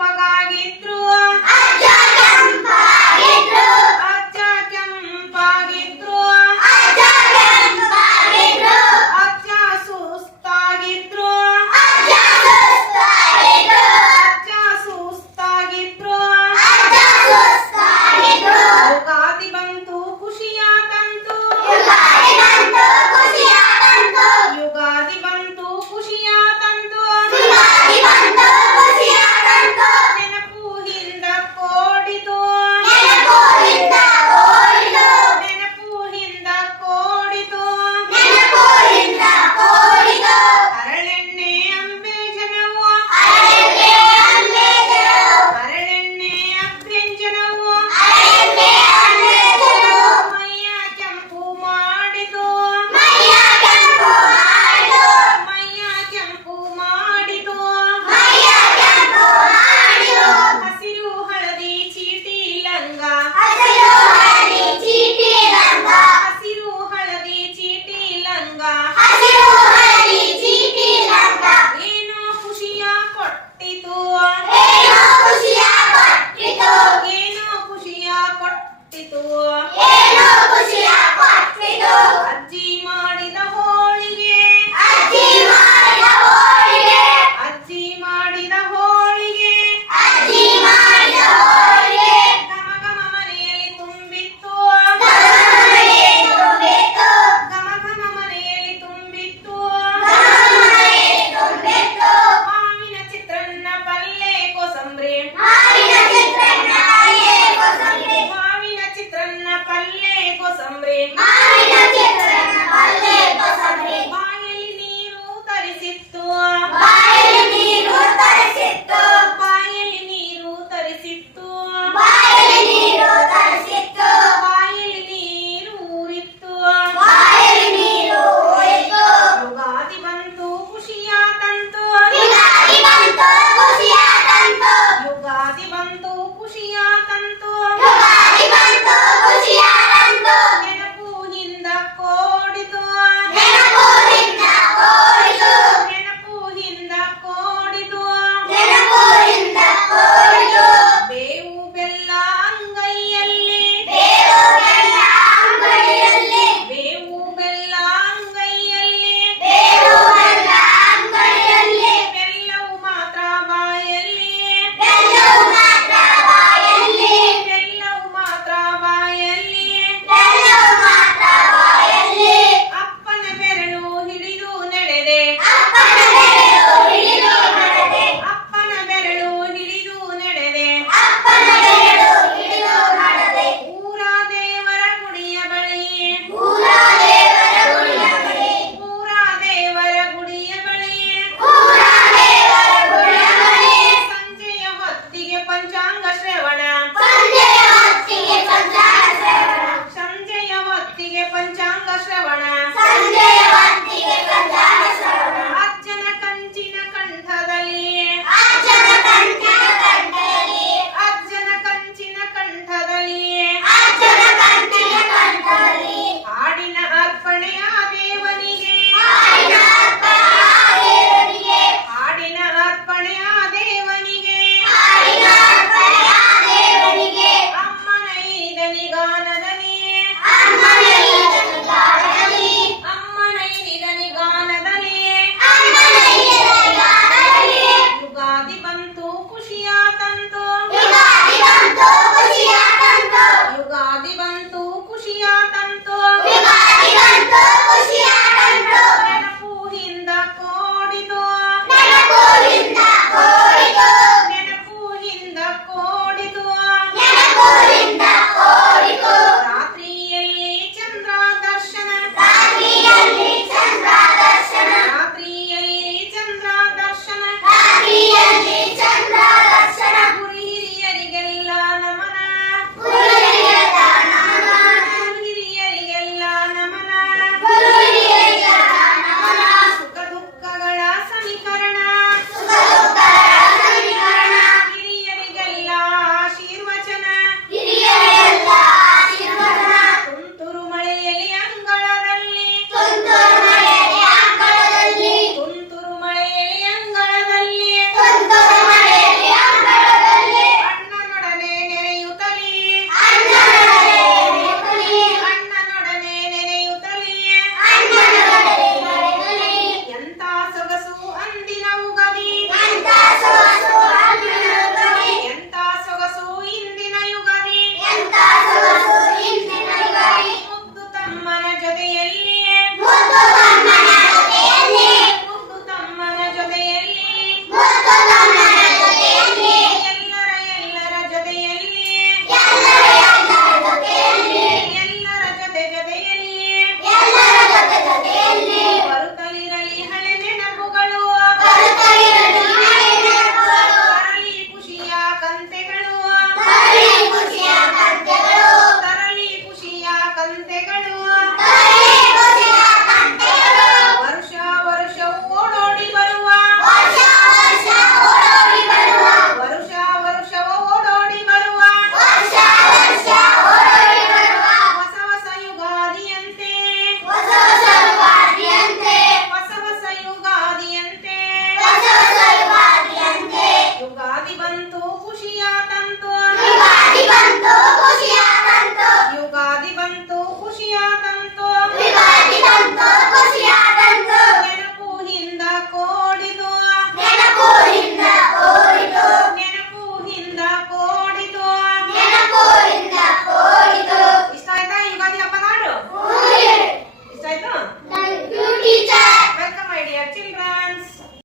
ಕೆಂಪಗಾಗಿದ್ರು ಅಜ್ಜ ಕೆಂಪಾಗಿದ್ರು ಅಜ್ಜ ಕೆಂಪಾಗಿದ್ರು ಅಜ್ಜ ಕೆಂಪಾಗಿದ್ರು ಅಜ್ಜ ಸುಸ್ತಾಗಿದ್ರು ಅಜ್ಜ ಸುಸ್ತಾಗಿದ್ರು ಅಜ್ಜ ಸುಸ್ತಾಗಿದ್ರು ಅಜ್ಜ ಸುಸ್ತಾಗಿದ್ರು ಯುಗಾದಿ ಬಂತು ಖುಷಿಯ ತಂತು ಯುಗಾದಿ ಬಂತು ಖುಷಿಯ ತಂತು ಯುಗಾದಿ ಬಂತು ಖುಷಿಯ ತಂತು ಯುಗಾದಿ ಬಂತು ಖುಷಿಯ ತಂತು ನೆನಪು ಹಿಂದಕ್ಕೋಡಿತು ನೆನಪು ಹಿಂದಕ್ಕೋಡಿತು ನೆನಪು ಹಿಂದಕ್ಕೋಡಿತು ನೆನಪು ಹಿಂದಕ್ಕೋಡಿತು ಹರಳೆಣ್ಣೆ ಅಂಬೆಜನವು ಅರಳೆಣ್ಣೆ ಅಂಬೆಜನವು ಹರಳೆಣ್ಣೆ ಅಭ್ಯಂಜನವು ಅರಳೆಣ್ಣೆ ಅಂಬೆಜನವು ಮೈಯ ಕೆಂಪು ಮಾಡಿತು ಮೈಯ ಕೆಂಪು ಮಾಡಿತು ಮೈಯ ಕೆಂಪು ಮಾಡಿತು ಮೈಯ ಕೆಂಪು ಮಾಡಿತು ಹಸಿರು ಹಳದಿ ಚೀಟಿ ಲಂಗ ಹಸಿರು ಹಳದಿ ಚೀಟಿ ಲಂಗ ಹಸಿರು ಹಳದಿ ಚೀಟಿ ಲಂಗ ಹಸಿರು ಹಳದಿ ಚೀಟಿ ಲಂಗ ಏನೋ ಖುಷಿಯ ಕೊಟ್ಟಿತು ಏನೋ ಖುಷಿಯ ಕೊಟ್ಟಿತು ಏನೋ ಖುಷಿಯ ಕೊಟ್ಟಿತು ಏನೋ ಖುಷಿಯ ಕೊಟ್ಟಿತು ಅಜ್ಜಿ ಮಾಡಿದ ಹೋಳಿಗೆ ಅಜ್ಜಿ ಮಾಡಿದ ಹೋಳಿಗೆ ಅಜ್ಜಿ ಮಾಡಿದ ಹೋಳಿಗೆ ಅಜ್ಜಿ ಮಾಡಿದ ಹೋಳಿಗೆ ಘಮ ಘಮ ಮನೆಯಲ್ಲಿ ತುಂಬಿತ್ತು ಗಮಗಮನೆ ತುಂಬಿತ್ತು ಘಮ ಘಮ ಮನೆಯಲ್ಲಿ ತುಂಬಿತ್ತು ಗಮಗಮನೆ ತುಂಬಿತ್ತು ಮಾವಿನ ಚಿತ್ರಾನ್ನ ಪಲ್ಲೆ ಕೋಸಂಬರಿ ಮಾವಿನ ಚಿತ್ರಾನ್ನ ಪಲ್ಲೆ ಕೋಸಂಬರಿ ಮಾವಿನ ಚಿತ್ರಾನ್ನ ಪಲ್ಲೆ ಕೋಸಂಬರಿ ಮಾವಿನ ಚಿತ್ರಾನ್ನ ಪಲ್ಲೆ ಕೋಸಂಬರಿ ಬಾಯಲ್ಲಿ ನೀರು ತರಿಸಿತ್ತು ಬಾಯಲ್ಲಿ ನೀರು ತರಿಸಿತ್ತು ಬಾಯಲ್ಲಿ ನೀರು ತರಿಸಿತ್ತು ಬಾಯಲ್ಲಿ ನೀರು ತರಿಸಿತ್ತು ಬಾಯಲ್ಲಿ ನೀರು ಊರಿತ್ತು ಬಾಯಲ್ಲಿ ನೀರು ಊರಿತು ಯುಗಾದಿ ಬಂತು ಖುಷಿಯ ತಂತು ಯುಗಾದಿ ಬಂತು ಖುಷಿಯ ತಂತು ಯುಗಾದಿ ಬಂತು ಖುಷಿಯ ತಂತು ಯುಗಾದಿ ಬಂತು ಖುಷಿಯ ತಂತು ನೆನಪು ಹಿಂದಕ್ಕೋಡಿತು ನೆನಪು ಹಿಂದಕ್ಕೋಡಿತು ನೆನಪು ಹಿಂದಕ್ಕೋಡಿತು ನೆನಪು ಹಿಂದಕ್ಕೋಡಿತು ಬೇವು ಬೆಲ್ಲ ಅಂಗೈಯಲ್ಲಿ ಬೇವು ಬೆಲ್ಲ ಅಂಗಡಿಯಲ್ಲಿ ಬೇವು ಬೆಲ್ಲ ಅಂಗೈಯಲ್ಲಿ ಬೇವು ಬೆಲ್ಲ ಅಂಗಡಿಯಲ್ಲಿ ಬೆಲ್ಲವು ಮಾತ್ರ ಬಾಯಲ್ಲಿ ಬೆಲ್ಲವು ಮಾತ್ರ ಬಾಯಲ್ಲಿ ಬೆಲ್ಲವು ಮಾತ್ರ ಬಾಯಲ್ಲಿ ಬೆಲ್ಲವು ಮಾತ್ರ ಬಾಯಲ್ಲಿ ಅಪ್ಪನ ಬೆರಳು ಹಿಡಿದು ನಡೆದೆ ಅಪ್ಪನ ಬೆರಳು ಹಿಡಿದು ನಡೆದೆ ಅಪ್ಪನ ಬೆರಳು ಹಿಡಿದು ನಡೆದೆ ಅಪ್ಪನ ಬೆರಳು ಹಿಡಿದು ನಡೆದೆ ಊರ ದೇವರ ಗುಡಿಯ ಬಳಿ ಊರ ದೇವರ ಗುಡಿಯ ಬಳಿ ಊರ ದೇವರ ಗುಡಿಯ ಬಳಿ ಊರ ದೇವರ ಗುಡಿಯ ಬಳಿ ಸಂಜೆಯ ಹೊತ್ತಿಗೆ ಪಂಚಾಂಗ ಶ್ರವಣ ಸಂಜೆಯ ಹೊತ್ತಿಗೆ ಪಂಚಾಂಗ ಶ್ರವಣ ಸಂಜೆಯ ಹೊತ್ತಿಗೆ ಪಂಚಾಂಗ ಶ್ರವಣ ಸಂಜೆಯ ಹೊತ್ತಿಗೆ ಪಂಚಾಂಗ ಶ್ರವಣ ಅಜ್ಜನ ಕಂಚಿನ ಕಂಠದಲ್ಲಿ ಅಜ್ಜನ ಕಂಠದ ಕಂಠದಲ್ಲಿ ಅಜ್ಜನ ಕಂಚಿನ ಕಂಠದಲ್ಲಿ ಅಜ್ಜನ ಕಂಠದ ಕಂಠದಲ್ಲಿ ಹಾಡಿನ ಅರ್ಪಣೆಯ ದೇವನಿಗೆ ಹಾಡಿನ ಅರ್ಪಣೆ ಆ ದೇವನಿಗೆ ಹಾಡಿನ ಅರ್ಪಣೆಯ ದೇವನಿಗೆ ಹಾಡಿನ ಅರ್ಪಣೆ ಆ ದೇವನಿಗೆ ಅಮ್ಮನ ನಿಗಾನದಲ್ಲಿ ಅಮ್ಮನ ಈದನಿಗಾನದಲ್ಲಿ ಅಮ್ಮನ ನಿಗಾನದಲ್ಲಿ ಅಮ್ಮನ ಈದನಿಗಾನದಲ್ಲಿ ಯುಗಾದಿ ಬಂತು ಖುಷಿಯ ತಂತು